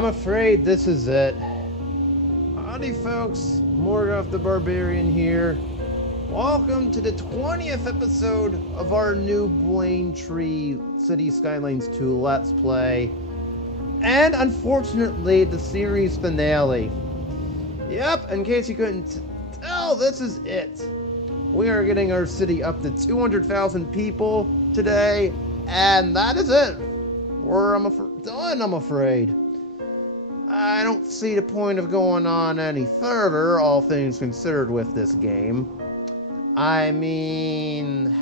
I'm afraid this is it. Howdy folks, Morgoth the Barbarian here. Welcome to the 20th episode of our new Braintree City Skylines II Let's Play. And unfortunately, the series finale. Yep, in case you couldn't tell, this is it. We are getting our city up to 200,000 people today, and that is it. We're done, I'm afraid. I don't see the point of going on any further, all things considered, with this game. I mean,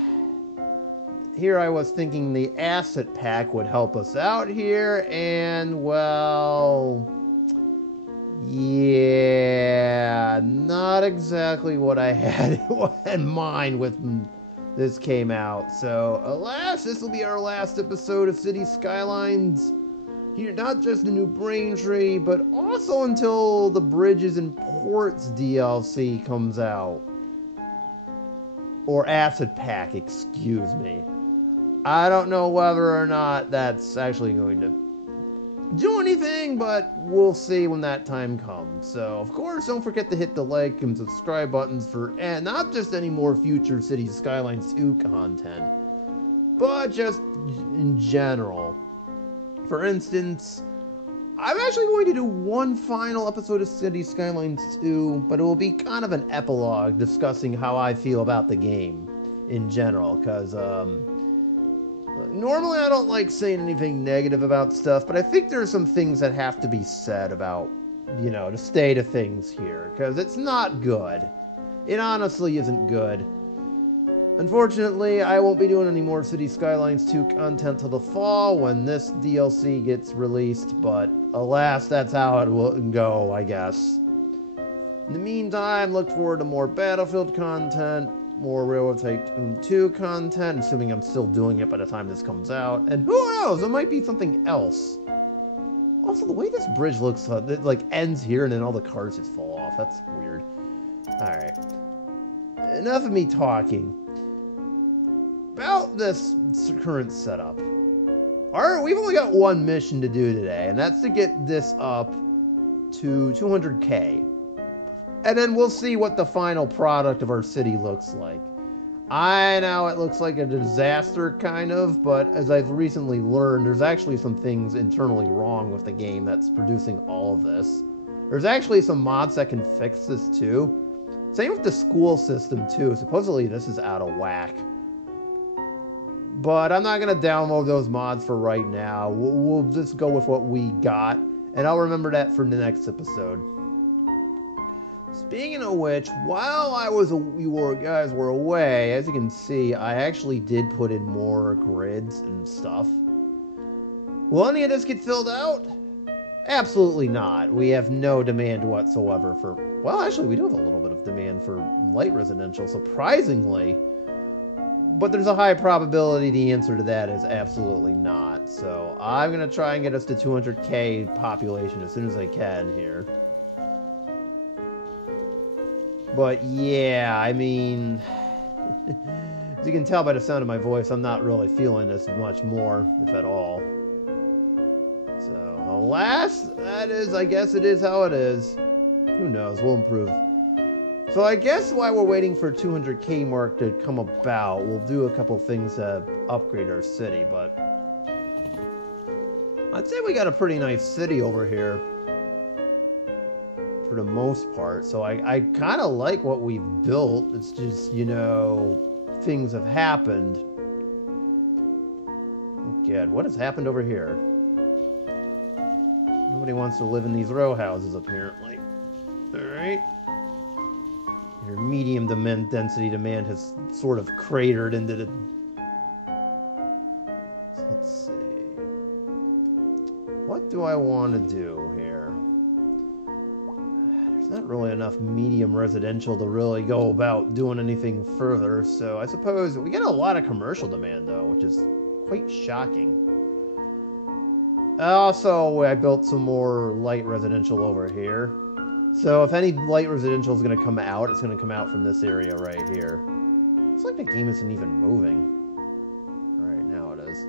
here I was thinking the asset pack would help us out here, and, well, yeah, not exactly what I had in mind when this came out. So, alas, this will be our last episode of City Skylines. Here, not just the new Braintree, but also until the Bridges and Ports DLC comes out. Or Asset Pack, excuse me. I don't know whether or not that's actually going to do anything, but we'll see when that time comes. So, of course, don't forget to hit the like and subscribe buttons for not just any more future Cities Skylines 2 content, but just in general. For instance, I'm actually going to do one final episode of Cities Skylines 2, but it will be kind of an epilogue discussing how I feel about the game in general, because, normally I don't like saying anything negative about stuff, but I think there are some things that have to be said about, you know, the state of things here, because it's not good. It honestly isn't good. Unfortunately, I won't be doing any more City Skylines 2 content till the fall when this DLC gets released, but alas, that's how it will go, I guess. In the meantime, look forward to more Battlefield content, more Railroad Tycoon 2 content, assuming I'm still doing it by the time this comes out, and who knows, it might be something else. Also, the way this bridge looks, it like ends here and then all the cars just fall off. That's weird. Alright. Enough of me talking. About this current setup. We've only got one mission to do today, and that's to get this up to 200k. And then we'll see what the final product of our city looks like. I know it looks like a disaster, kind of, but as I've recently learned, there's actually some things internally wrong with the game that's producing all of this. There's actually some mods that can fix this, too. Same with the school system, too. Supposedly this is out of whack. But I'm not going to download those mods for right now. We'll just go with what we got, and I'll remember that for the next episode. Speaking of which, while you guys were away, as you can see, I actually did put in more grids and stuff. Will any of this get filled out? Absolutely not. We have no demand whatsoever for... Well, actually, we do have a little bit of demand for light residential, surprisingly. But there's a high probability the answer to that is absolutely not. So I'm going to try and get us to 200k population as soon as I can here. But yeah, I mean, as you can tell by the sound of my voice, I'm not really feeling this much more, if at all. So, alas, I guess it is how it is. Who knows, we'll improve. So I guess while we're waiting for 200k mark to come about, we'll do a couple things to upgrade our city, but I'd say we got a pretty nice city over here. For the most part, so I kind of like what we've built. It's just, you know, things have happened. Oh God, what has happened over here? Nobody wants to live in these row houses, apparently. Alright. Your medium density demand has sort of cratered into the... So let's see. What do I want to do here? Not really enough medium residential to really go about doing anything further, so I suppose we get a lot of commercial demand, though, which is quite shocking. Also, I built some more light residential over here, so if any light residential is going to come out, it's going to come out from this area right here. It's like the game isn't even moving. Alright, now it is.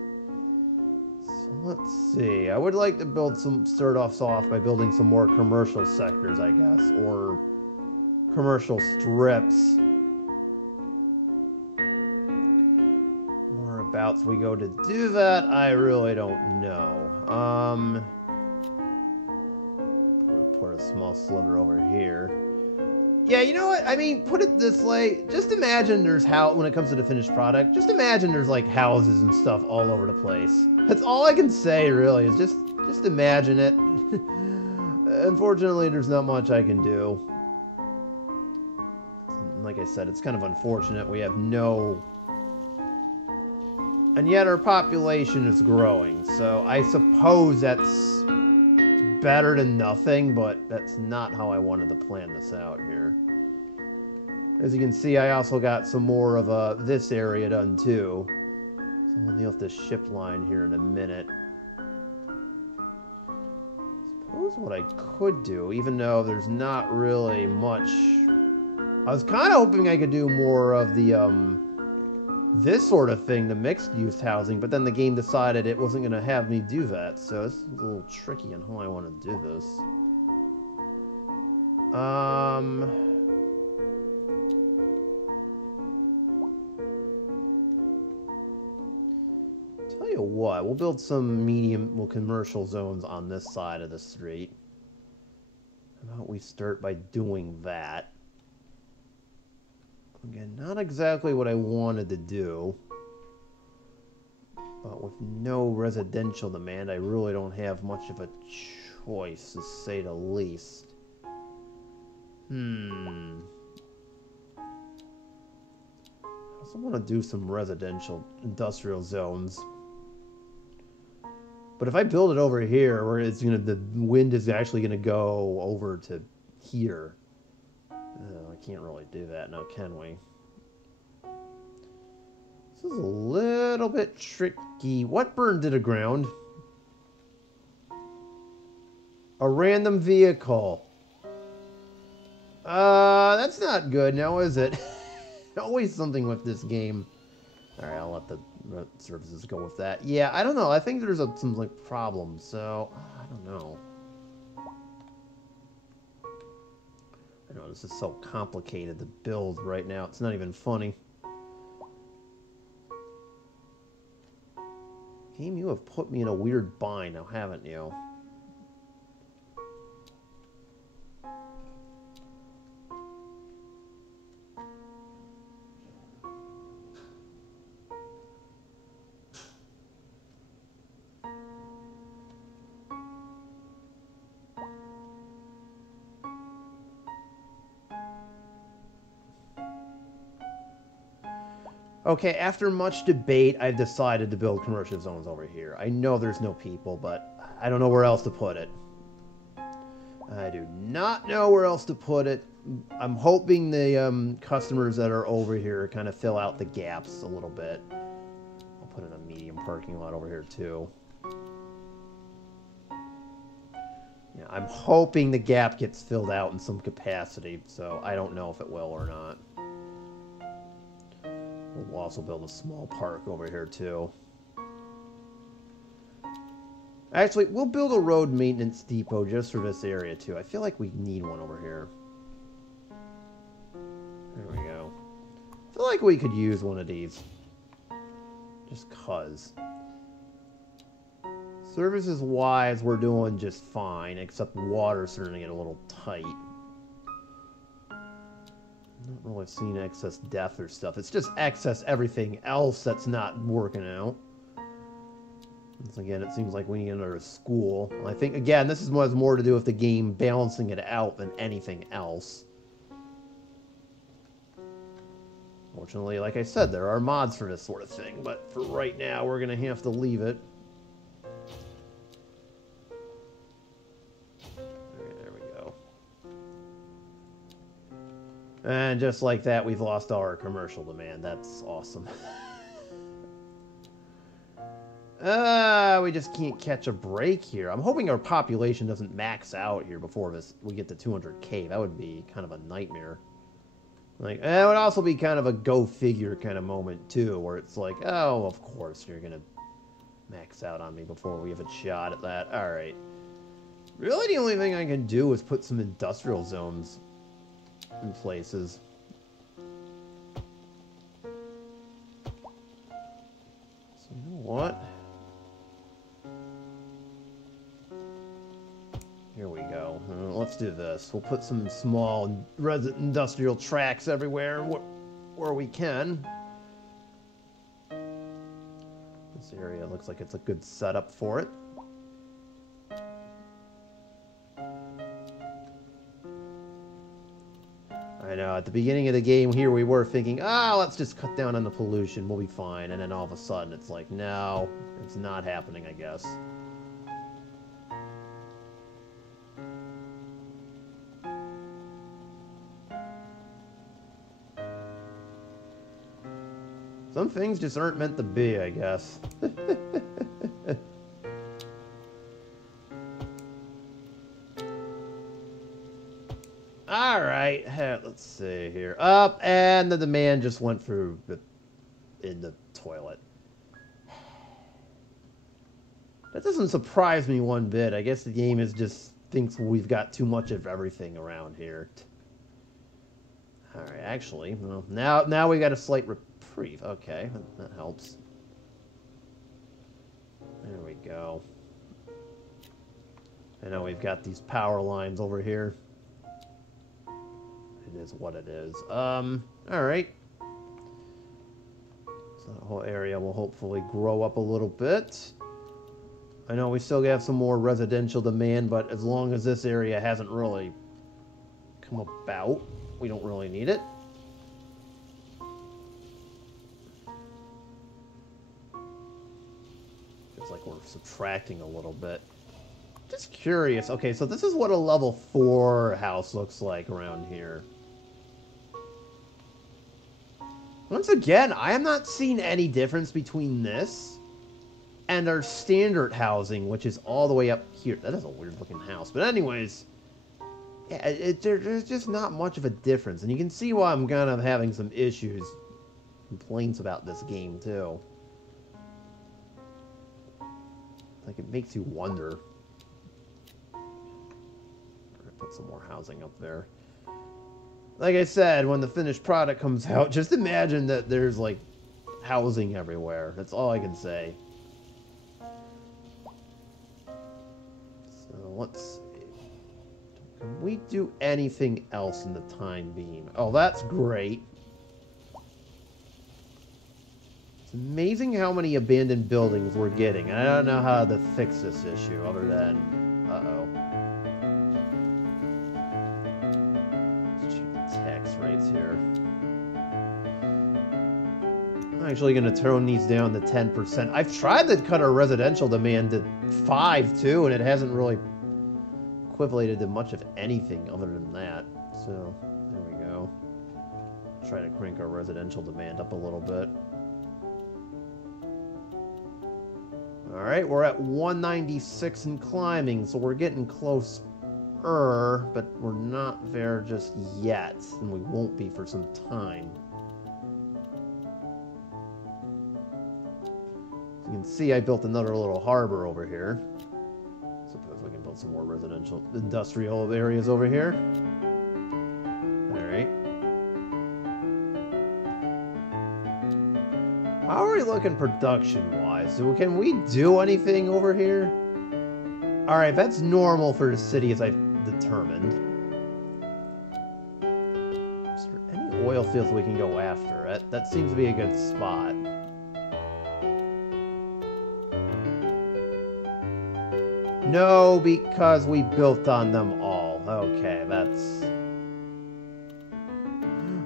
So let's see. I would like to build start off by building some more commercial sectors, I guess, or commercial strips. Whereabouts we go to do that, I really don't know. Put a small sliver over here. Yeah, you know what? I mean, put it this way. Just imagine when it comes to the finished product, just imagine there's like houses and stuff all over the place. That's all I can say, really, is just imagine it. Unfortunately, there's not much I can do. Like I said, it's kind of unfortunate. We have no... And yet our population is growing, so I suppose that's better than nothing, but that's not how I wanted to plan this out here. As you can see, I also got some more of this area done too. So we'll deal with this ship line here in a minute. Suppose what I could do, even though there's not really much... I was kind of hoping I could do more of the, this sort of thing, the mixed-use housing, but then the game decided it wasn't going to have me do that, so it's a little tricky on how I want to do this. Tell you what, we'll build some commercial zones on this side of the street. How about we start by doing that? Again, not exactly what I wanted to do, but with no residential demand, I really don't have much of a choice, to say the least. I also want to do some residential industrial zones. But if I build it over here, where the wind is actually gonna go over to here. I can't really do that now, can we? This is a little bit tricky. What burned to the ground? A random vehicle. That's not good now, is it? Always something with this game. Alright, I'll let the services go with that. Yeah, I don't know. I think there's some like problems, so I don't know. I know this is so complicated to build right now. It's not even funny. Game, you have put me in a weird bind now, haven't you? Okay, after much debate, I've decided to build commercial zones over here. I know there's no people, but I don't know where else to put it. I do not know where else to put it. I'm hoping the customers that are over here kind of fill out the gaps a little bit. I'll put in a medium parking lot over here, too. Yeah, I'm hoping the gap gets filled out in some capacity, so I don't know if it will or not. We'll also build a small park over here, too. Actually, we'll build a road maintenance depot just for this area, too. I feel like we need one over here. There we go. I feel like we could use one of these. Just 'cause. Services-wise, we're doing just fine, except water's starting to get a little tight. Not really seeing excess death or stuff. It's just excess everything else that's not working out. Once again, it seems like we need another school. I think, again, this has more to do with the game balancing it out than anything else. Fortunately, like I said, there are mods for this sort of thing, but for right now, we're going to have to leave it. And just like that, we've lost our commercial demand. That's awesome. We just can't catch a break here. I'm hoping our population doesn't max out here before we get to 200K. That would be kind of a nightmare. Like, it would also be kind of a go figure kind of moment, too, where it's like, oh, of course, you're going to max out on me before we have a shot at that. Alright. Really, the only thing I can do is put some industrial zones in places. So, you know what? Here we go. Let's do this. We'll put some small industrial tracks everywhere where we can. This area looks like it's a good setup for it. I know, at the beginning of the game here we were thinking, let's just cut down on the pollution, we'll be fine. And then all of a sudden it's like, no, it's not happening, I guess. Some things just aren't meant to be, I guess. Alright, let's see here. Up, and the demand just went through in the toilet. That doesn't surprise me one bit. I guess the game just thinks we've got too much of everything around here. Alright, actually, well, now we got a slight reprieve. Okay, that helps. There we go. I know we've got these power lines over here. It is what it is. Alright. So the whole area will hopefully grow up a little bit. I know we still have some more residential demand, but as long as this area hasn't really come about, we don't really need it. Feels like we're subtracting a little bit. Just curious. Okay, so this is what a level 4 house looks like around here. Once again, I am not seeing any difference between this and our standard housing, which is all the way up here. That is a weird-looking house. But anyways, yeah, there's just not much of a difference. And you can see why I'm kind of having some issues, complaints about this game, too. Like, it makes you wonder. Put some more housing up there. Like I said, when the finished product comes out, just imagine that there's, like, housing everywhere. That's all I can say. So, let's see. Can we do anything else in the time being? Oh, that's great. It's amazing how many abandoned buildings we're getting. I don't know how to fix this issue other than... Uh-oh. Tax rates here. I'm actually going to turn these down to 10%. I've tried to cut our residential demand to 5 too, and it hasn't really equivalated to much of anything other than that. So, there we go. Try to crank our residential demand up a little bit. Alright, we're at 196 and climbing, so we're getting close. But we're not there just yet, and we won't be for some time. As you can see, I built another little harbor over here. Suppose we can build some more residential, industrial areas over here. Alright. How are we looking production-wise? Can we do anything over here? Alright, that's normal for the city as I've determined. Is there any oil fields we can go after? That seems to be a good spot. No, because we built on them all. Okay,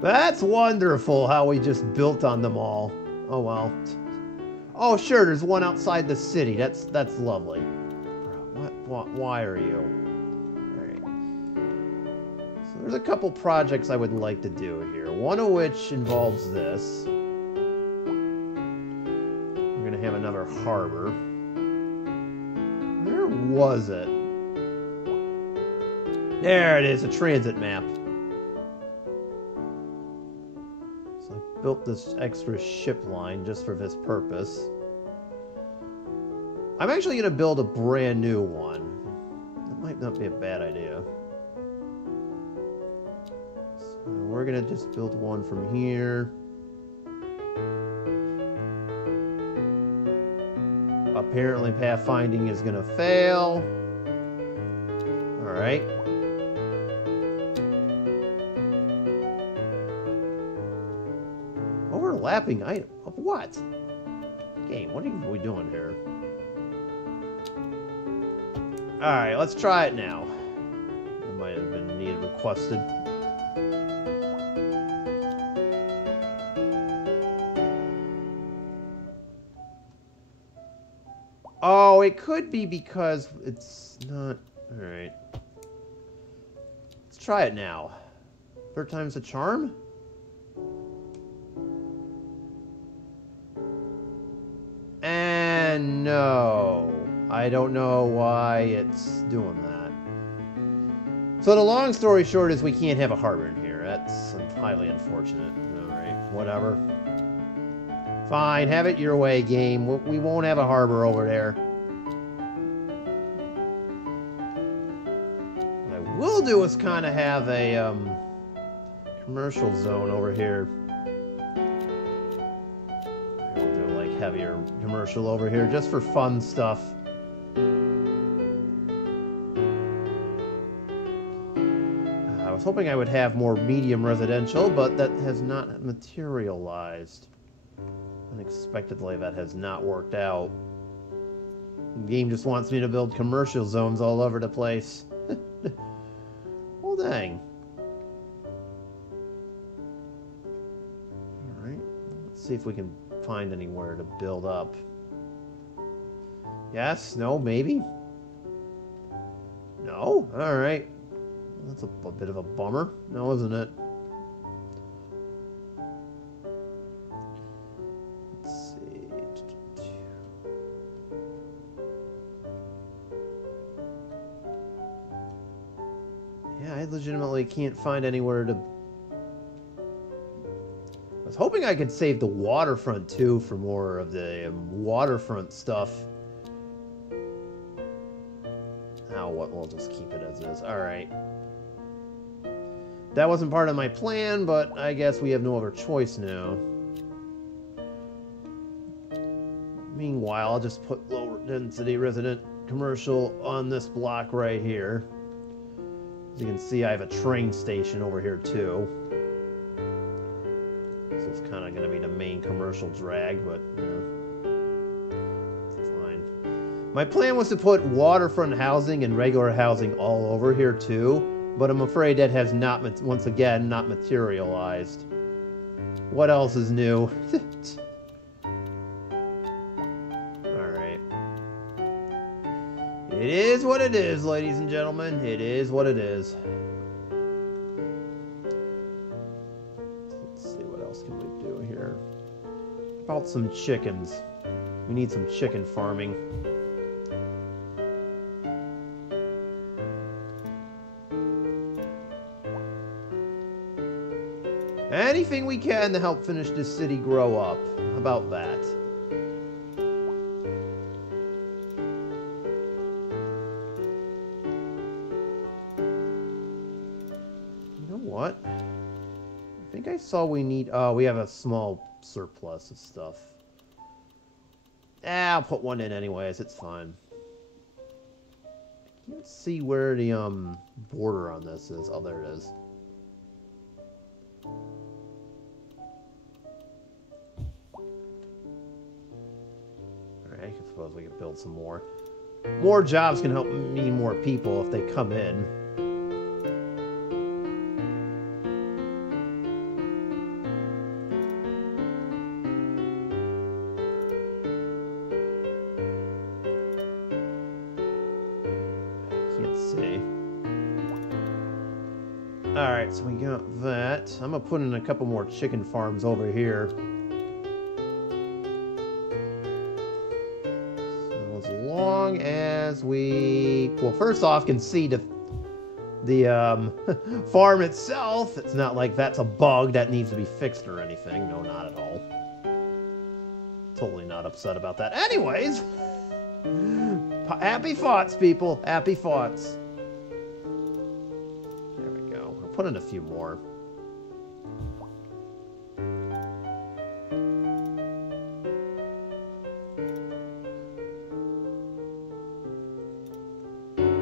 that's wonderful how we just built on them all. Oh well. Oh sure, there's one outside the city. That's lovely. Why are you? There's a couple projects I would like to do here. One of which involves this. We're going to have another harbor. Where was it? There it is, a transit map. So I built this extra ship line just for this purpose. I'm actually going to build a brand new one. That might not be a bad idea. So we're going to just build one from here. Apparently pathfinding is going to fail. Alright. Overlapping item of what? Game, what are we doing here? Alright, let's try it now. That might have been needed requested. Oh, it could be because it's not... Alright. Let's try it now. Third time's a charm? And no. I don't know why it's doing that. So the long story short is we can't have a harbor in here. That's highly unfortunate. Alright, whatever. Fine, have it your way, game. We won't have a harbor over there. What I will do is kind of have a commercial zone over here. We'll do like heavier commercial over here just for fun stuff. I was hoping I would have more medium residential, but that has not materialized. Unexpectedly, that has not worked out. The game just wants me to build commercial zones all over the place. Well, dang. Alright, let's see if we can find anywhere to build up. Yes? No? Maybe? No? Alright. That's a bit of a bummer. No, isn't it? I legitimately can't find anywhere to... I was hoping I could save the waterfront, too, for more of the waterfront stuff. Oh, what? We'll just keep it as is. Alright. That wasn't part of my plan, but I guess we have no other choice now. Meanwhile, I'll just put lower density resident commercial on this block right here. As you can see, I have a train station over here, too. So it's kind of going to be the main commercial drag, but, it's fine. My plan was to put waterfront housing and regular housing all over here, too. But I'm afraid that has not, once again, not materialized. What else is new? Alright. It is what it is, ladies and gentlemen. It is what it is. Let's see, what else can we do here? How about some chickens? We need some chicken farming. Anything we can to help finish this city grow up. How about that? You know what? I think I saw we need... Oh, we have a small surplus of stuff. I'll put one in anyways. It's fine. I can't see where the border on this is. Oh, there it is. I suppose we could build some more. More jobs can help mean more people if they come in. Can't see. Alright, so we got that. I'm gonna put in a couple more chicken farms over here. As we, well, first off, can see the farm itself. It's not like that's a bug that needs to be fixed or anything. No, not at all. Totally not upset about that. Anyways, Happy thoughts, people. Happy thoughts. There we go. I'll put in a few more.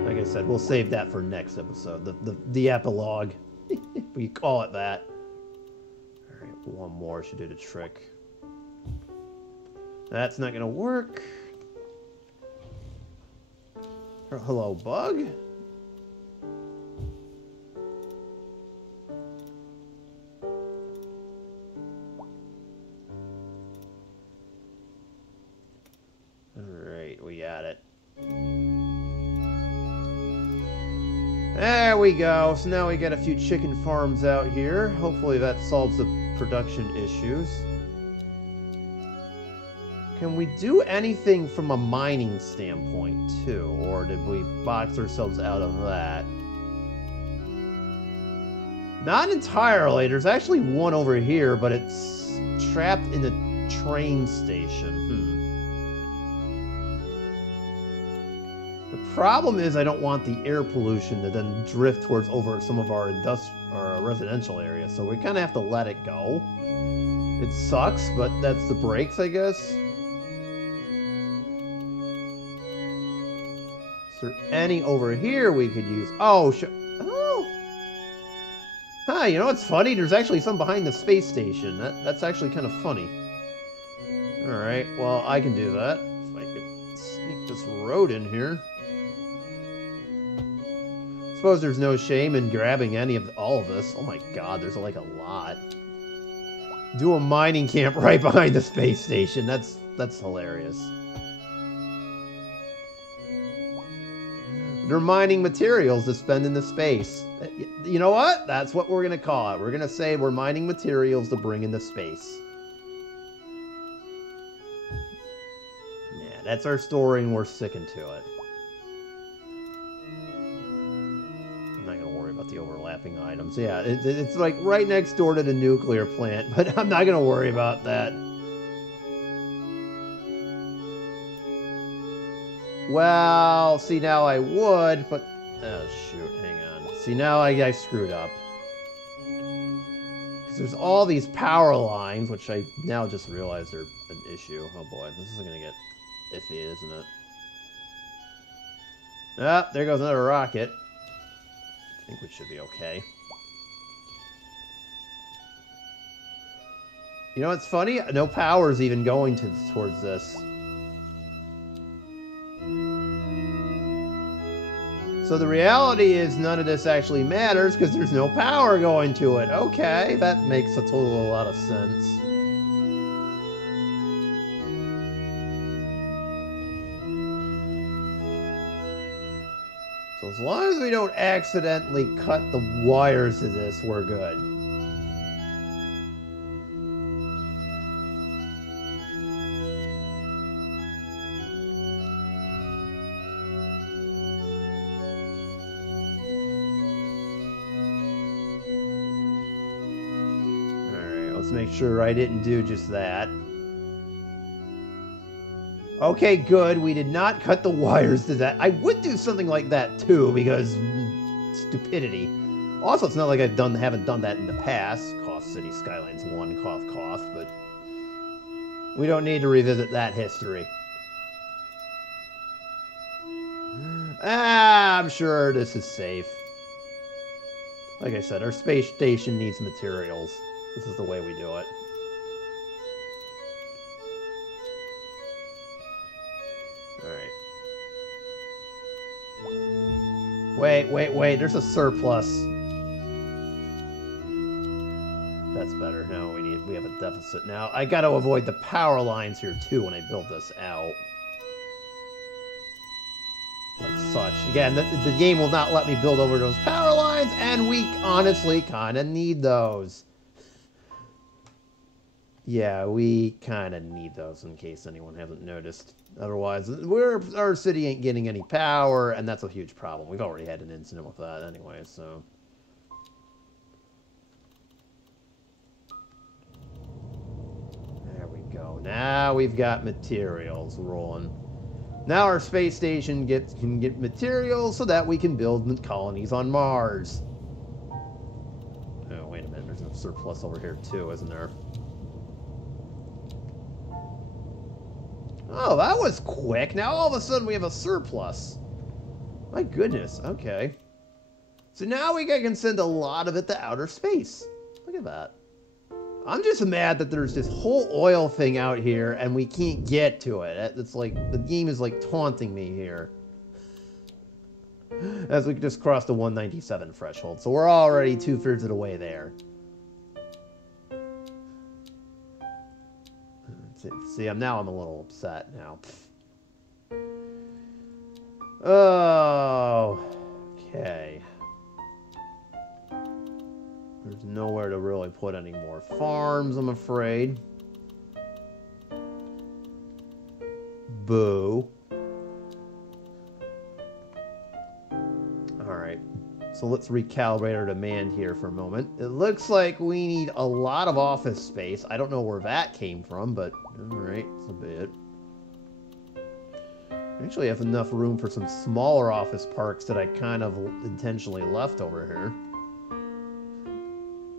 Like I said, we'll save that for next episode. The epilogue. We call it that. Alright, one more should do the trick. That's not gonna work. Hello, bug? Alright, we got it. There we go. So now we got a few chicken farms out here. Hopefully that solves the production issues. Can we do anything from a mining standpoint, too? Or did we box ourselves out of that? Not entirely. There's actually one over here, but it's trapped in the train station. The problem is I don't want the air pollution to then drift towards over some of our residential areas, so we kind of have to let it go. It sucks, but that's the breaks, I guess. Is there any over here we could use? Oh, oh! Huh, you know what's funny? There's actually some behind the space station. That's actually kind of funny. Alright, well, I can do that. If I could sneak this road in here. Suppose there's no shame in grabbing all of this. Oh my god, there's like a lot. Do a mining camp right behind the space station. That's hilarious. They're mining materials to spend in the space. You know what? That's what we're gonna call it. We're gonna say we're mining materials to bring into space. Yeah, that's our story and we're sticking to it. The overlapping items. Yeah, it's like right next door to the nuclear plant, but I'm not going to worry about that. Well, see, now I would, but... Oh, shoot, hang on. See, now I screwed up. Because there's all these power lines, which I now just realized are an issue. Oh boy, this is going to get iffy, isn't it? Ah, there goes another rocket. I think we should be okay. You know what's funny? No power's even going towards this. So the reality is none of this actually matters because there's no power going to it. Okay, that makes a lot of sense. So as long as we don't accidentally cut the wires to this, we're good. Alright, let's make sure I didn't do just that. Okay, good. We did not cut the wires to that. I would do something like that too, because stupidity. Also, it's not like I haven't done that in the past. Cough City Skylines 1, cough, cough, but we don't need to revisit that history. I'm sure this is safe. Like I said, our space station needs materials. This is the way we do it. Wait, there's a surplus. That's better. No, we have a deficit now. I gotta avoid the power lines here too when I build this out. Like such. Again, the game will not let me build over those power lines, and we honestly kinda need those. Yeah, we kind of need those in case anyone hasn't noticed. Otherwise, our city ain't getting any power, and that's a huge problem. We've already had an incident with that anyway, so... There we go. Now we've got materials rolling. Now our space station can get materials so that we can build colonies on Mars. Oh, wait a minute. There's a surplus over here too, isn't there? Oh, that was quick. Now all of a sudden we have a surplus. My goodness. Okay. So now we can send a lot of it to outer space. Look at that. I'm just mad that there's this whole oil thing out here and we can't get to it. It's like, the game is like taunting me here. As we just crossed the 197 threshold. So we're already 2/3 of the way there. See, now I'm a little upset now. Oh, okay. There's nowhere to really put any more farms, I'm afraid. Boo. Alright. So let's recalibrate our demand here for a moment. It looks like we need a lot of office space. I don't know where that came from, but alright, so be it. I actually have enough room for some smaller office parks that I kind of intentionally left over here.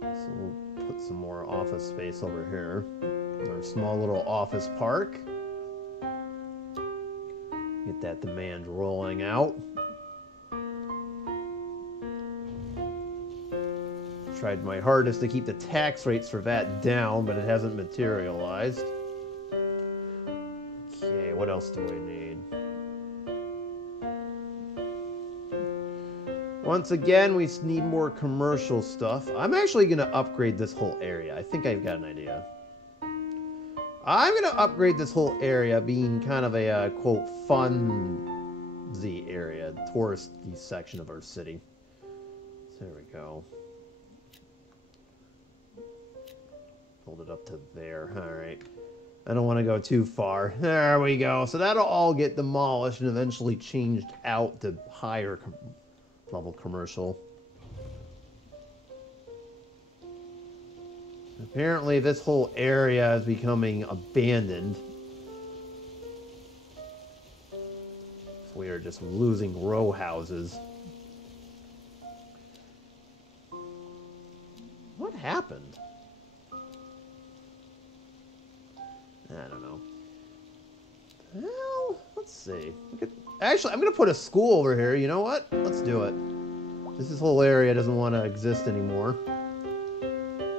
So we'll put some more office space over here. Our small little office park. Get that demand rolling out. Tried my hardest to keep the tax rates for that down, but it hasn't materialized. Okay, what else do I need? Once again, we need more commercial stuff. I'm actually going to upgrade this whole area. I think I've got an idea. I'm going to upgrade this whole area being kind of a, quote, fun-y area, touristy section of our city. So there we go. Hold it up to there. Alright. I don't want to go too far. There we go. So that'll all get demolished and eventually changed out to higher level commercial. Apparently this whole area is becoming abandoned. So we are just losing row houses. What happened? I don't know. Well, let's see. Actually, I'm going to put a school over here. You know what? Let's do it. This whole area doesn't want to exist anymore.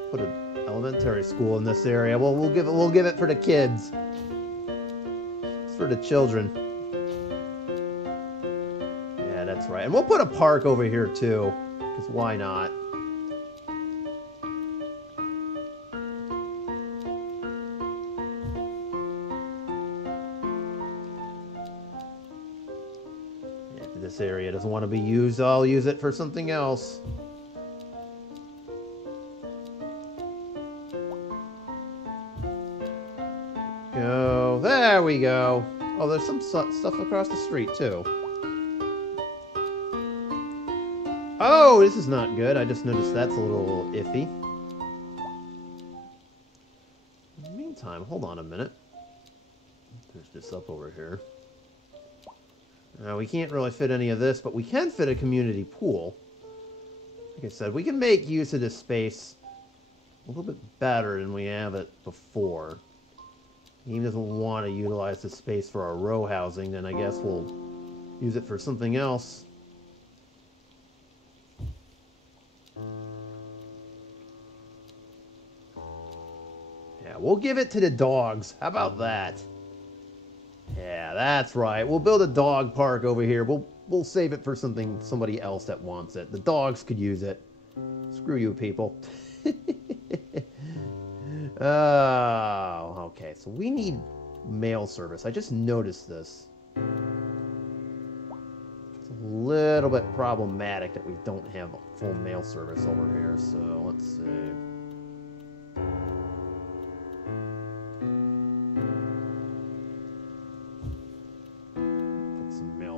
Put an elementary school in this area. Well, we'll give it for the kids. It's for the children. Yeah, that's right. And we'll put a park over here too, because why not? This area doesn't want to be used, I'll use it for something else. Go. There we go. Oh, there's some stuff across the street, too. Oh, this is not good. I just noticed that's a little iffy. In the meantime, hold on a minute. There's this up over here. Now, we can't really fit any of this, but we can fit a community pool. Like I said, we can make use of this space a little bit better than we have it before. The game doesn't want to utilize the space for our row housing, then I guess we'll use it for something else. Yeah, we'll give it to the dogs. How about that? Yeah, that's right. We'll build a dog park over here. We'll save it for somebody else that wants it. The dogs could use it. Screw you, people. Oh, okay. So we need mail service. I just noticed this. It's a little bit problematic that we don't have full mail service over here. So let's see.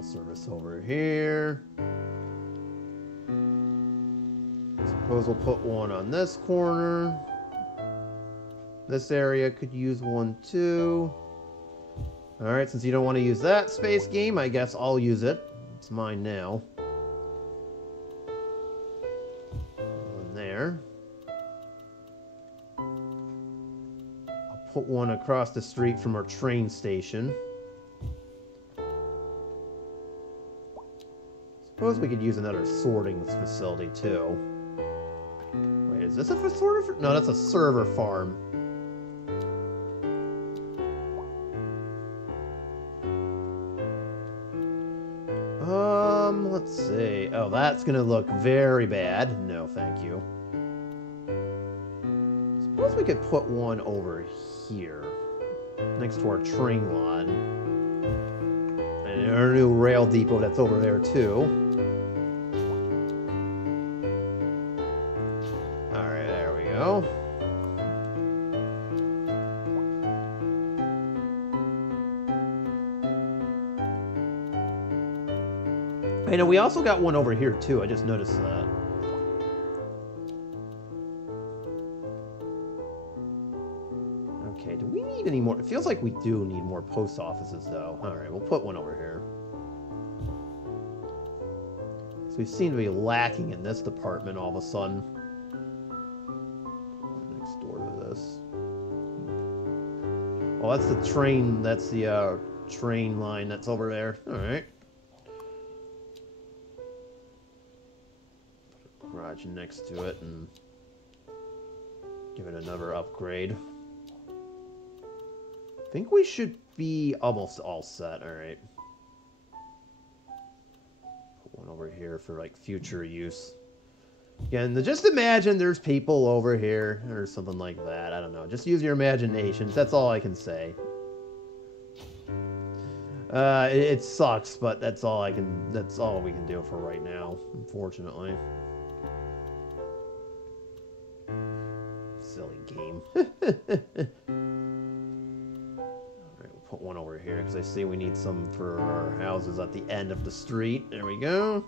Service over here. Suppose we'll put one on this corner. This area could use one too. Alright, since you don't want to use that space game, I guess I'll use it. It's mine now. One there. I'll put one across the street from our train station. Suppose we could use another sorting facility too. Wait, is this a sorter? No, that's a server farm. Let's see. Oh, that's gonna look very bad. No, thank you. Suppose we could put one over here, next to our train line. And our new rail depot that's over there, too. Alright, there we go. Hey, now we also got one over here, too. I just noticed that. Okay, do we need any more? It feels like we do need more post offices, though. Alright, we'll put one over here. So we seem to be lacking in this department all of a sudden. Next door to this. Oh, that's the train. That's the train line that's over there. Alright. Garage next to it and give it another upgrade. I think we should be almost all set. Alright. Put one over here for like future use. Again, just imagine there's people over here or something like that. I don't know. Just use your imaginations. That's all I can say. It sucks, but that's all we can do for right now, unfortunately. Silly game. Alright, we'll put one over here because I see we need some for our houses at the end of the street. There we go.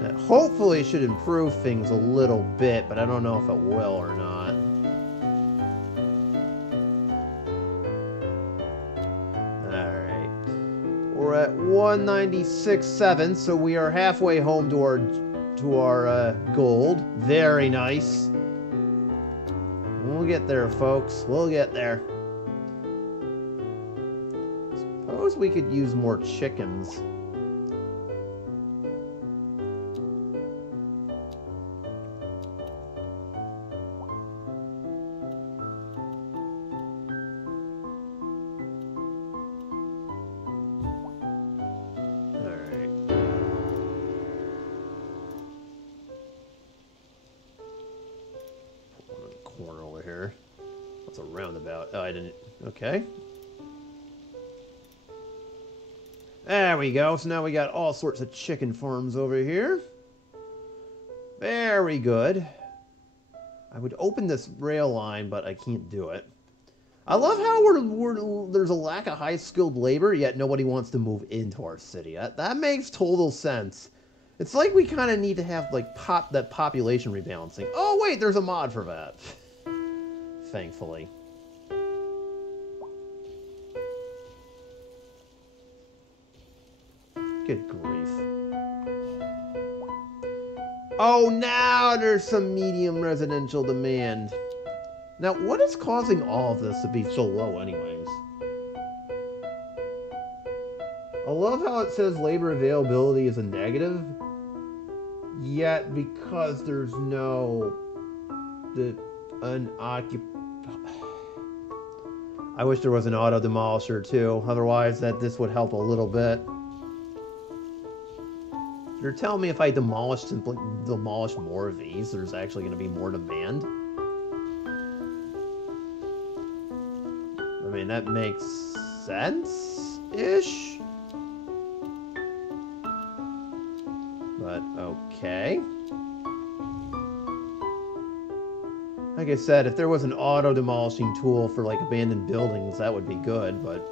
That hopefully should improve things a little bit, but I don't know if it will or not. Alright. We're at 196.7, so we are halfway home to our gold. Very nice. We'll get there, folks. We'll get there. Suppose we could use more chickens. What's a roundabout? Oh, I didn't... Okay. There we go. So now we got all sorts of chicken farms over here. Very good. I would open this rail line, but I can't do it. I love how there's a lack of high-skilled labor, yet nobody wants to move into our city. That makes total sense. It's like we kind of need to have like that population rebalancing. Oh wait, there's a mod for that. Thankfully. Good grief. Oh, now there's some medium residential demand. Now, what is causing all of this to be so low anyways? I love how it says labor availability is a negative, yet because there's no... I wish there was an auto demolisher too, otherwise this would help a little bit. You're telling me if I demolish more of these, there's actually going to be more demand? I mean, that makes sense-ish? But, okay. Like I said, if there was an auto-demolishing tool for, like, abandoned buildings, that would be good, but,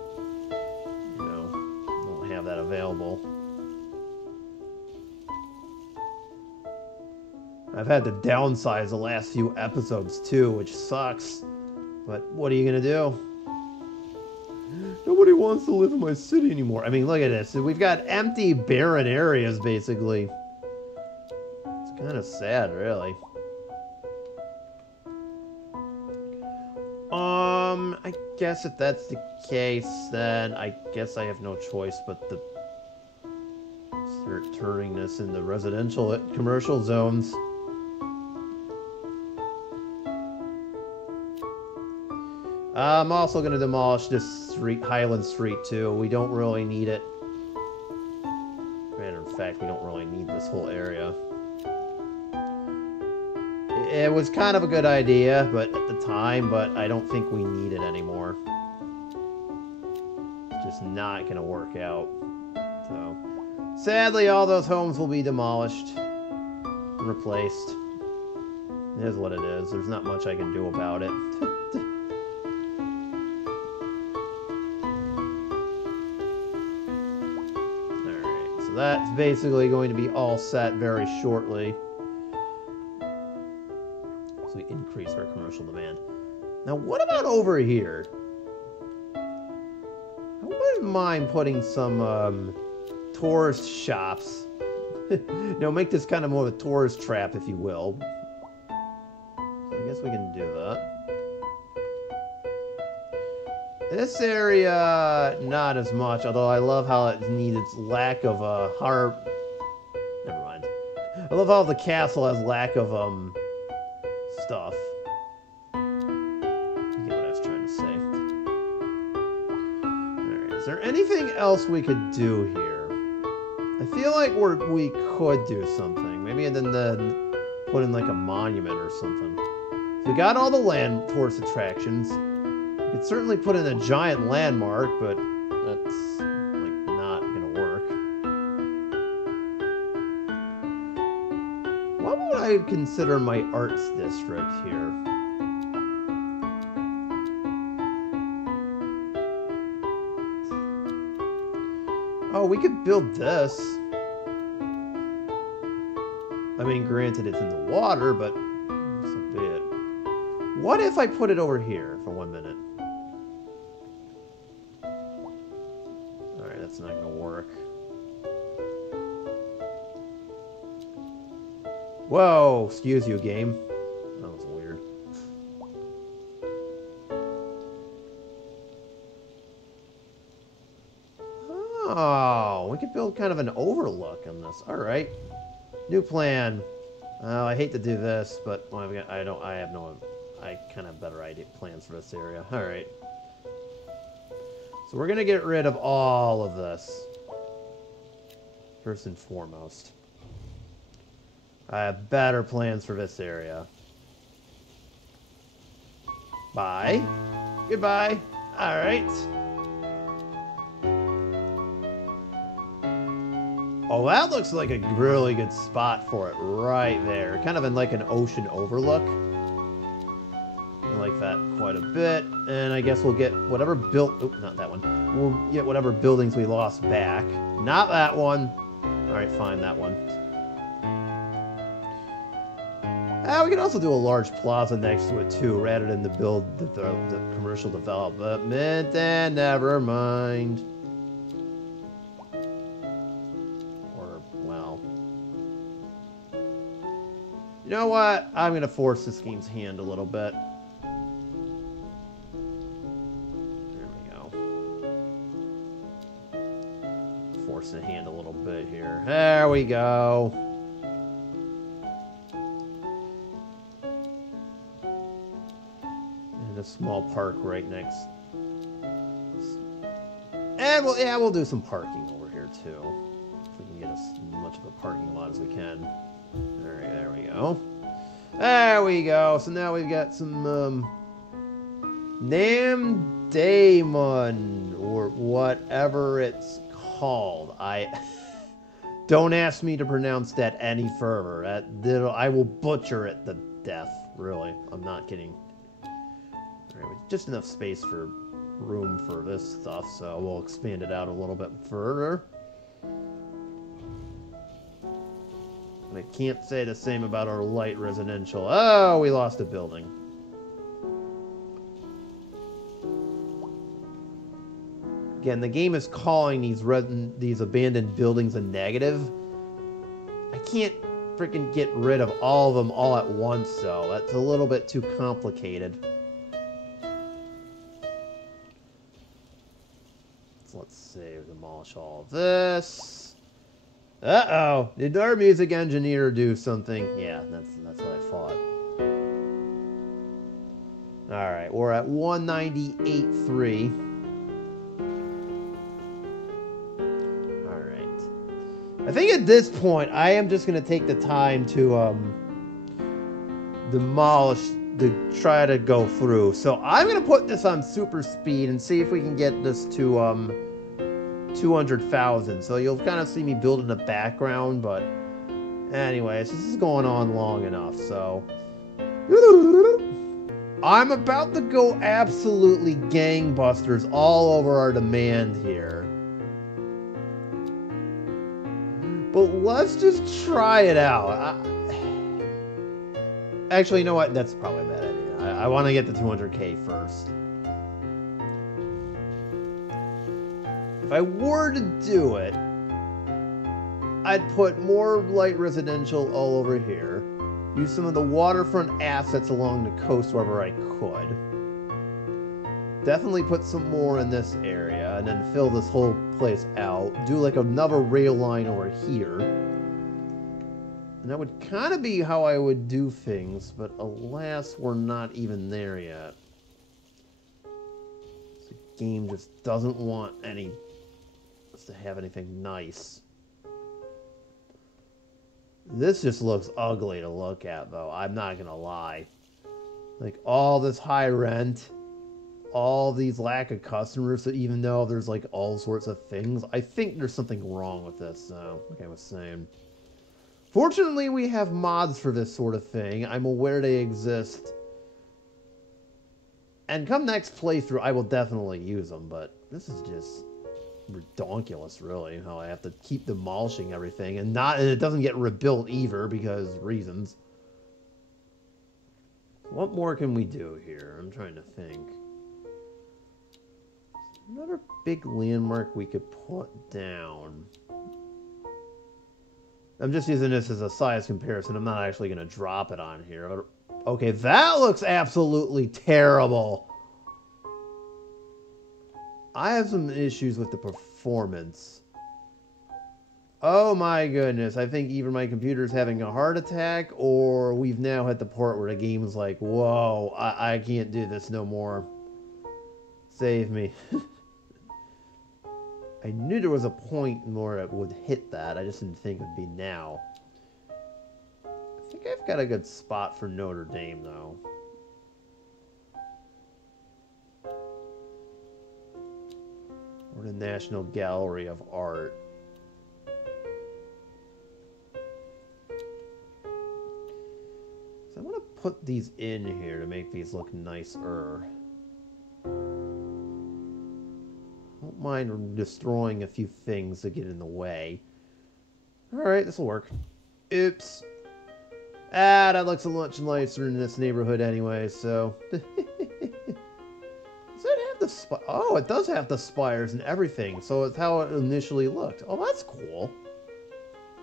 you know, I don't have that available. I've had to downsize the last few episodes, too, which sucks. But what are you gonna do? Nobody wants to live in my city anymore. I mean, look at this. We've got empty, barren areas, basically. It's kind of sad, really. I guess if that's the case, then I guess I have no choice but to start turning this into residential commercial zones. I'm also going to demolish this street, Highland Street, too. We don't really need it. Matter of fact, we don't really need this whole area. It was kind of a good idea, but at the time, but I don't think we need it anymore. It's just not going to work out. So, sadly, all those homes will be demolished and replaced. It is what it is. There's not much I can do about it. Alright, so that's basically going to be all set very shortly. So we increase our commercial demand. Now, what about over here? I wouldn't mind putting some tourist shops. You know, make this kind of more of a tourist trap, if you will. So I guess we can do that. This area, not as much, although I love how it needs its lack of never mind. I love how the castle has lack of stuff. You get what I was trying to say. Alright, is there anything else we could do here? I feel like we could do something. Maybe and then put in like a monument or something. So we got all the land tourist attractions. We could certainly put in a giant landmark, but that's like not gonna work. What would I consider my arts district here? Oh, we could build this. I mean, granted, it's in the water, but so be it. What if I put it over here for 1 minute? Alright, that's not gonna work. Whoa, excuse you, game. That was weird. Oh, we could build kind of an overlook on this. All right, new plan. Oh, I hate to do this, but well, I kind of have better plans for this area. All right. So we're gonna get rid of all of this. First and foremost. I have better plans for this area. Bye. Goodbye. All right. Oh, that looks like a really good spot for it right there. Kind of in like an ocean overlook. I like that quite a bit. And I guess we'll get whatever not that one. We'll get whatever buildings we lost back. Not that one. All right, fine, that one. We can also do a large plaza next to it too, rather than to build the commercial development. And never mind. Or, well. You know what? I'm going to force this game's hand a little bit. There we go. Force the hand a little bit here. There we go. A small park right next. And we'll do some parking over here too. If we can get as much of a parking lot as we can. Alright, there we go. There we go. So now we've got some Namdaemon or whatever it's called. Don't ask me to pronounce that any further. I will butcher it to death. Really, I'm not kidding. Just enough space for room for this stuff, so we'll expand it out a little bit further. And I can't say the same about our light residential. Oh, we lost a building. Again, the game is calling these abandoned buildings a negative. I can't freaking get rid of all of them all at once, though. That's a little bit too complicated. So let's see, demolish all of this. Uh-oh, did our music engineer do something? Yeah, that's what I thought. Alright, we're at 198.3. Alright. I think at this point, I am just going to take the time to demolish, to try to go through. So I'm going to put this on super speed and see if we can get this to 200,000. So you'll kind of see me build in the background, but anyways, this is going on long enough, so... I'm about to go absolutely gangbusters all over our demand here. But let's just try it out. Actually, you know what? That's probably a bad idea. I want to get the 200K first. If I were to do it, I'd put more light residential all over here. Use some of the waterfront assets along the coast wherever I could. Definitely put some more in this area, and then fill this whole place out. Do like another rail line over here. And that would kind of be how I would do things, but alas, we're not even there yet. The game just doesn't want us to have anything nice. This just looks ugly to look at, though. I'm not gonna lie. Like, all this high rent, all these lack of customers, so even though there's, like, all sorts of things, I think there's something wrong with this, so, like I was saying. Fortunately, we have mods for this sort of thing. I'm aware they exist. And come next playthrough, I will definitely use them, but this is just... redonkulous, really, how I have to keep demolishing everything, and it doesn't get rebuilt either because reasons. What more can we do here? I'm trying to think. Another big landmark we could put down. I'm just using this as a size comparison. I'm not actually going to drop it on here. Okay, that looks absolutely terrible. I have some issues with the performance. Oh my goodness, I think either my computer's having a heart attack, or we've now hit the part where the game is like, whoa, I can't do this no more. Save me. I knew there was a point where it would hit that, I just didn't think it would be now. I think I've got a good spot for Notre Dame, though. Or the National Gallery of Art. So I want to put these in here to make these look nicer. Don't mind destroying a few things to get in the way. Alright, this will work. Oops. Ah, that looks a much nicer in this neighborhood anyway, so... Oh, it does have the spires and everything, so it's how it initially looked. Oh, that's cool.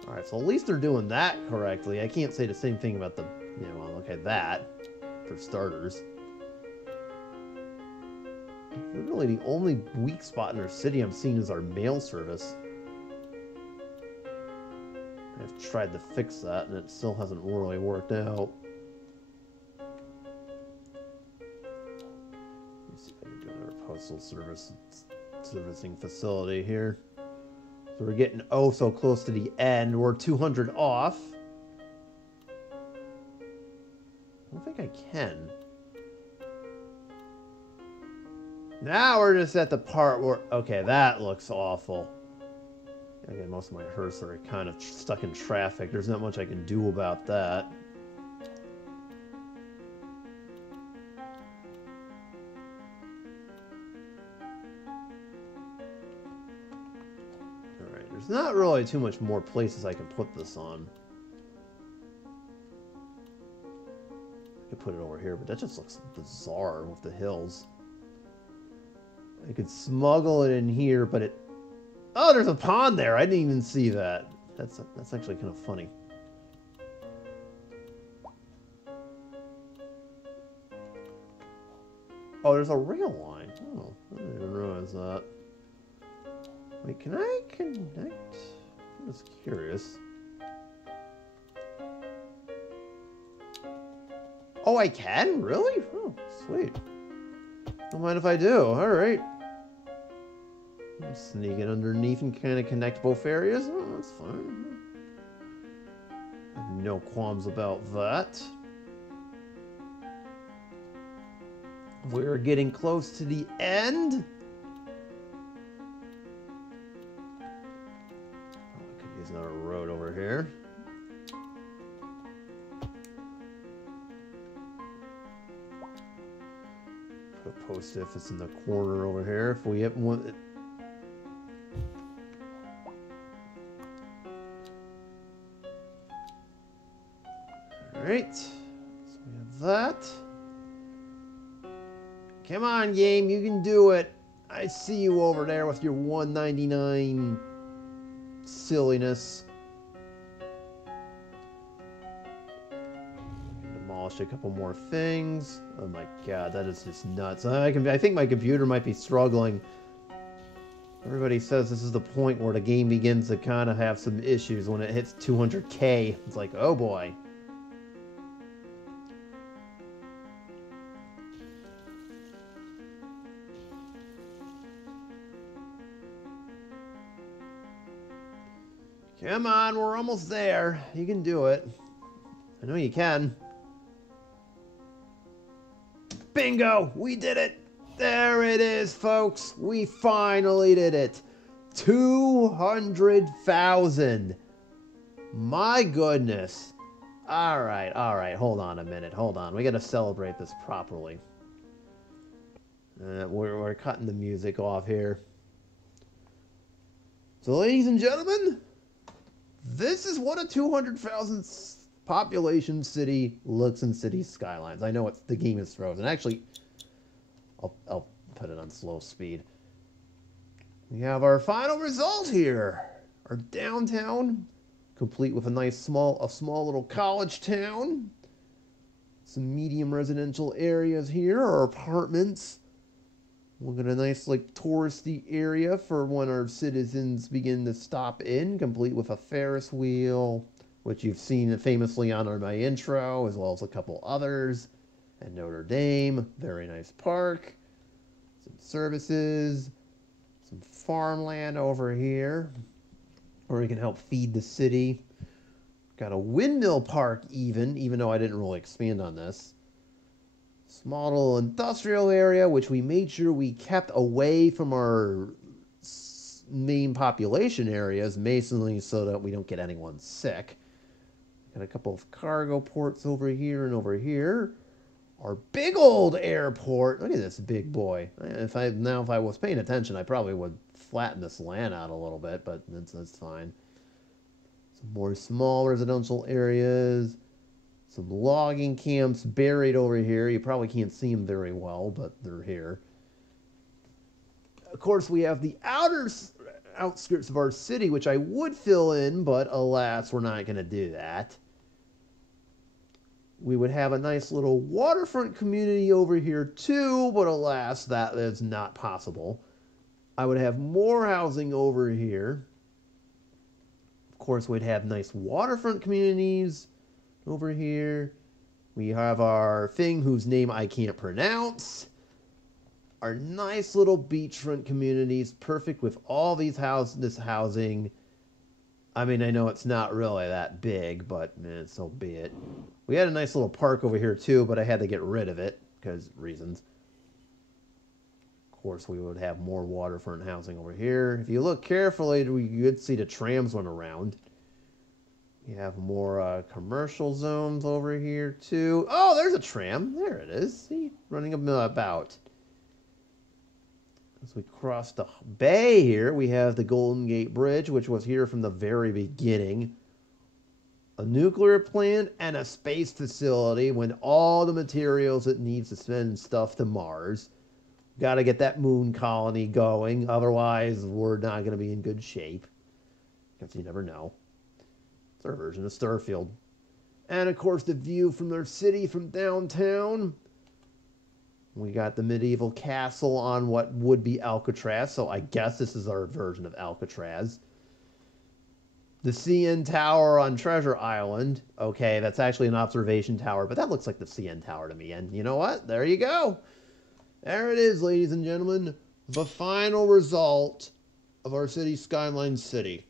Alright, so at least they're doing that correctly. I can't say the same thing about the, you know, look at that, for starters. Literally, the only weak spot in our city I'm seeing is our mail service. I've tried to fix that, and it still hasn't really worked out. Postal servicing facility here. So we're getting oh so close to the end. We're 200 off. I don't think I can. Now we're just at the part where, okay, that looks awful. Again, most of my hearse are kind of stuck in traffic. There's not much I can do about that. There's not really too much more places I can put this on. I could put it over here, but that just looks bizarre with the hills. I could smuggle it in here, but it... Oh, there's a pond there. I didn't even see that. That's actually kind of funny. Oh, there's a rail line. Oh, I didn't even realize that. Wait, can I connect? I'm just curious. Oh, I can? Really? Oh, sweet. Don't mind if I do. Alright. Sneak it underneath and kind of connect both areas. Oh, that's fine. I have no qualms about that. We're getting close to the end. Oh, I could use another road over here. Put a post if it's in the corner over here. If we have one. Alright. So we have that. Come on, game, you can do it. I see you over there with your 199 silliness. Demolish a couple more things. Oh my god, that is just nuts. I think my computer might be struggling. Everybody says this is the point where the game begins to kind of have some issues when it hits 200K. It's like, oh boy. Come on, we're almost there. You can do it. I know you can. Bingo! We did it! There it is, folks. We finally did it. 200,000. My goodness. All right. Hold on a minute. Hold on. We got to celebrate this properly. We're cutting the music off here. So, ladies and gentlemen, this is what a 200,000 population city looks in City Skylines. I know the game is frozen. Actually, I'll put it on slow speed. We have our final result here. Our downtown, complete with a small little college town. Some medium residential areas here, our apartments. We'll get a nice, touristy area for when our citizens begin to stop in, complete with a Ferris wheel, which you've seen famously on my intro, as well as a couple others. And Notre Dame, very nice park. Some services, some farmland over here, where we can help feed the city. Got a windmill park even though I didn't really expand on this. Small little industrial area, which we made sure we kept away from our main population areas, mainly so that we don't get anyone sick. Got a couple of cargo ports over here and over here. Our big old airport. Look at this big boy. If I was paying attention, I probably would flatten this land out a little bit, but that's fine. Some more small residential areas. Some logging camps buried over here. You probably can't see them very well, but they're here. Of course, we have the outskirts of our city, which I would fill in, but alas, we're not going to do that. We would have a nice little waterfront community over here too, but alas, that is not possible. I would have more housing over here. Of course, we'd have nice waterfront communities over here. We have our thing whose name I can't pronounce. Our nice little beachfront communities, perfect with all these this housing. I mean, I know it's not really that big, but man, so be it. We had a nice little park over here too, but I had to get rid of it because reasons. Of course, we would have more waterfront housing over here. If you look carefully, you could see the trams run around. We have more commercial zones over here too. Oh, there's a tram. There it is. See, running about. As we cross the bay here, we have the Golden Gate Bridge, which was here from the very beginning. A nuclear plant and a space facility when all the materials it needs to send stuff to Mars. Got to get that moon colony going. Otherwise, we're not going to be in good shape. Because you never know. It's our version of Starfield. And, of course, the view from their city from downtown. We got the medieval castle on what would be Alcatraz. So I guess this is our version of Alcatraz. The CN Tower on Treasure Island. Okay, that's actually an observation tower, but that looks like the CN Tower to me. And you know what? There you go. There it is, ladies and gentlemen. The final result of our city, Skyline City.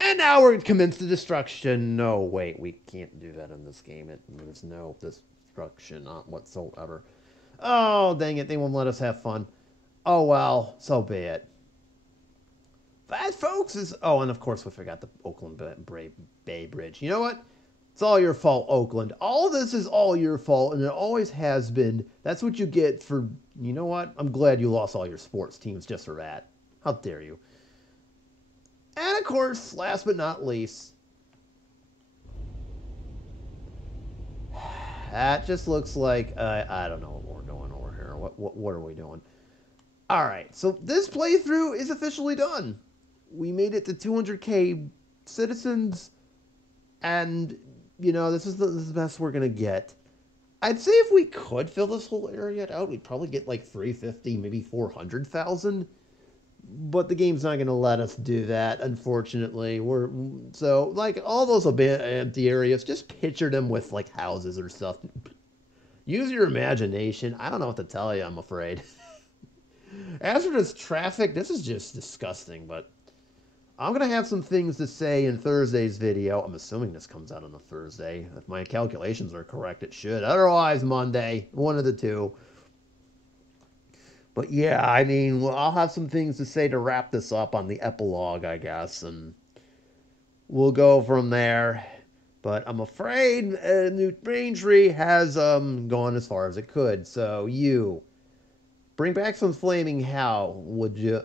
And now we're commence the destruction. No, wait, we can't do that in this game. There's no destruction whatsoever. Oh, dang it, they won't let us have fun. Oh, well, so be it. That, folks, is... Oh, and of course we forgot the Oakland Bay Bridge. You know what? It's all your fault, Oakland. All of this is all your fault, and it always has been. That's what you get for... You know what? I'm glad you lost all your sports teams just for that. How dare you? And, of course, last but not least... That just looks like... I don't know what we're doing over here. What are we doing? Alright, so this playthrough is officially done. We made it to 200k citizens, and, you know, this is the best we're going to get. I'd say if we could fill this whole area out, we'd probably get like 350, maybe 400,000. But the game's not going to let us do that, unfortunately. So, like, all those empty areas, just picture them with, like, houses or stuff. Use your imagination. I don't know what to tell you, I'm afraid. As for this traffic, this is just disgusting, but I'm going to have some things to say in Thursday's video. I'm assuming this comes out on a Thursday. If my calculations are correct, it should. Otherwise, Monday. One of the two. But yeah, I mean, well, I'll have some things to say to wrap this up on the epilogue, I guess, and we'll go from there. But I'm afraid New Braintree has gone as far as it could. So you bring back some flaming hell, would you?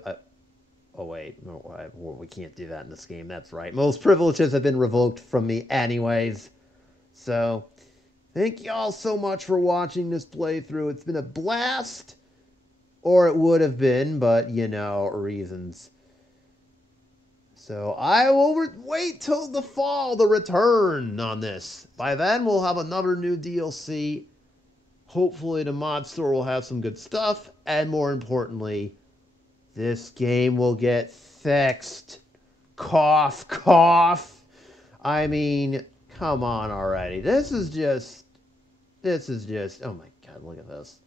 Oh wait, no, we can't do that in this game. That's right. Most privileges have been revoked from me, anyways. So thank you all so much for watching this playthrough. It's been a blast. Or it would have been, but, you know, reasons. So I will wait till the fall to return on this. By then, we'll have another new DLC. Hopefully, the mod store will have some good stuff. And more importantly, this game will get fixed. Cough, cough. I mean, come on already. This is just, oh my God, look at this.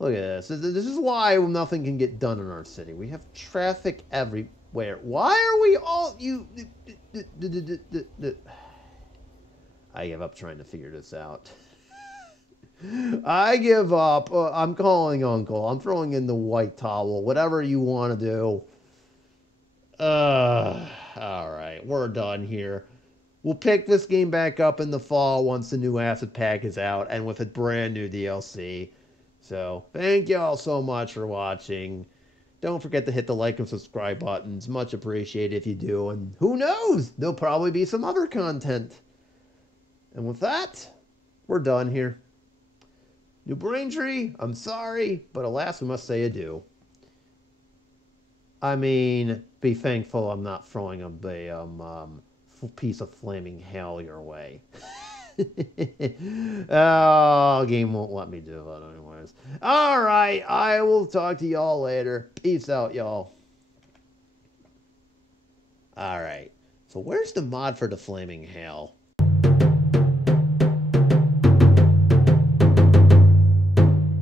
Look at this. This is why nothing can get done in our city. We have traffic everywhere. Why are we all... I give up trying to figure this out. I give up. I'm calling Uncle. I'm throwing in the white towel. Whatever you want to do. Alright. We're done here. We'll pick this game back up in the fall once the new asset pack is out and with a brand new DLC. So, thank y'all so much for watching. Don't forget to hit the like and subscribe buttons. Much appreciated if you do. And who knows? There'll probably be some other content. And with that, we're done here. New Braintree, I'm sorry, but alas, we must say adieu. I mean, be thankful I'm not throwing a piece of flaming hell your way. Oh, game won't let me do that anyways. Alright, I will talk to y'all later. Peace out, y'all. Alright, so where's the mod for the flaming hail?